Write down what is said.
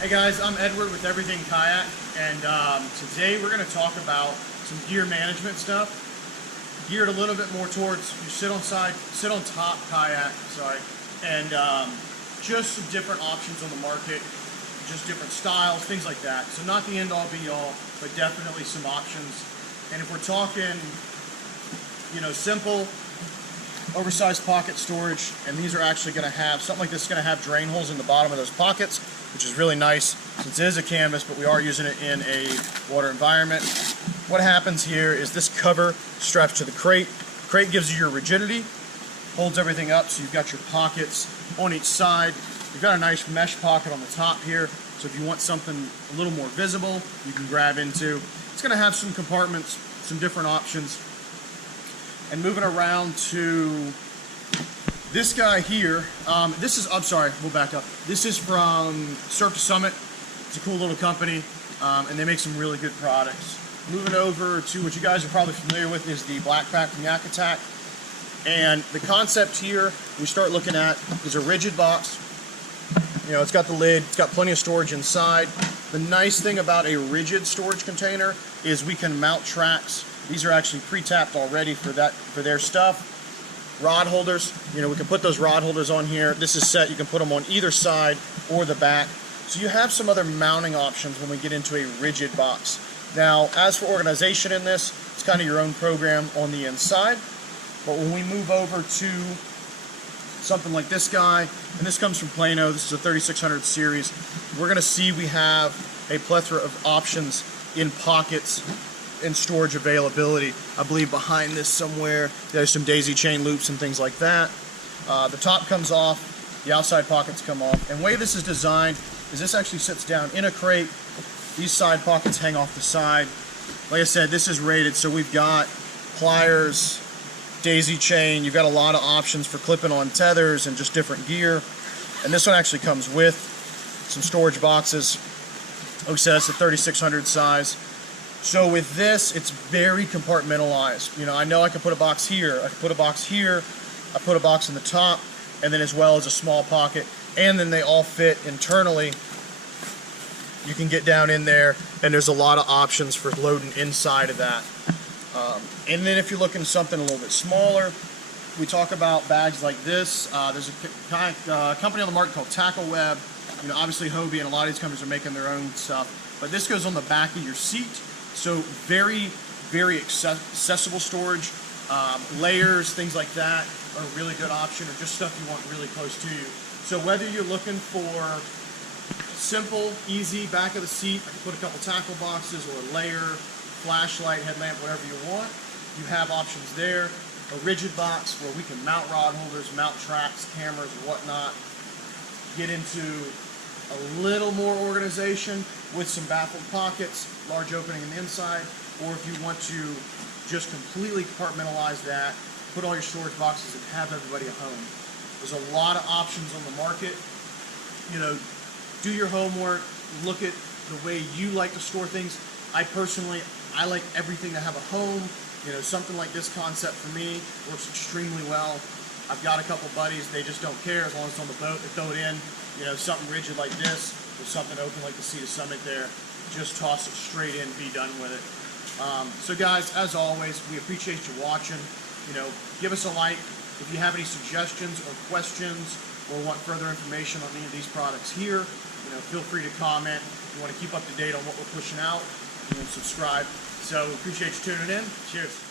Hey guys, I'm Edward with Everything Kayak, and today we're going to talk about some gear management stuff, geared a little bit more towards you sit on top kayak, and just some different options on the market, just different styles, things like that. So not the end all be all, but definitely some options. And if we're talking, simple, oversized pocket storage, and these are actually going to have something like this is going to have drain holes in the bottom of those pockets, which is really nice since it is a canvas, but we are using it in a water environment. What happens here is this cover straps to the crate. Crate gives you your rigidity, holds everything up, so you've got your pockets on each side. You've got a nice mesh pocket on the top here, so if you want something a little more visible, you can grab into. It's going to have some compartments, some different options. And moving around to this guy here, I'm sorry, we'll back up. This is from Surf to Summit. It's a cool little company, and they make some really good products. Moving over to what you guys are probably familiar with is the Black Pack from Yak Attack. And the concept here we start looking at is a rigid box. It's got the lid, it's got plenty of storage inside. The nice thing about a rigid storage container is we can mount tracks. These are actually pre-tapped already for their stuff. Rod holders, we can put those rod holders on here. This is set, you can put them on either side or the back. So you have some other mounting options when we get into a rigid box. Now, as for organization in this, it's kind of your own program on the inside. But when we move over to something like this guy, and this comes from Plano, this is a 3600 series, we're gonna see we have a plethora of options in pockets and storage availability. I believe behind this somewhere there's some daisy chain loops and things like that. The top comes off, the outside pockets come off, and the way this is designed is this actually sits down in a crate. These side pockets hang off the side. Like I said, this is rated, so we've got pliers, daisy chain, you've got a lot of options for clipping on tethers and just different gear. And this one actually comes with some storage boxes. Like I said, it's a 3600 size. So with this, it's very compartmentalized. I know I can put a box here, I can put a box here, I put a box in the top, and then as well as a small pocket, and then they all fit internally. You can get down in there, and there's a lot of options for loading inside of that. And then if you're looking at something a little bit smaller, we talk about bags like this. There's a company on the market called Tackle Web. Obviously Hobie and a lot of these companies are making their own stuff, but this goes on the back of your seat. So very, very accessible storage. Layers, things like that are a really good option, or just stuff you want really close to you. So whether you're looking for simple, easy, back of the seat, I can put a couple tackle boxes or a layer, flashlight, headlamp, whatever you want. You have options there. A rigid box where we can mount rod holders, mount tracks, cameras, and whatnot. Get into a little more organization with some baffled pockets, large opening on the inside, or if you want to just completely compartmentalize that, put all your storage boxes and have everybody at home. There's a lot of options on the market. Do your homework, look at the way you like to store things. I like everything to have a home. Something like this concept for me works extremely well. I've got a couple buddies, they just don't care as long as it's on the boat. They throw it in, something rigid like this, or something open like the Sea to Summit there. Just toss it straight in, be done with it. So guys, as always, we appreciate you watching. Give us a like. If you have any suggestions or questions, or want further information on any of these products here, feel free to comment. If you want to keep up to date on what we're pushing out, and then subscribe. So we appreciate you tuning in. Cheers.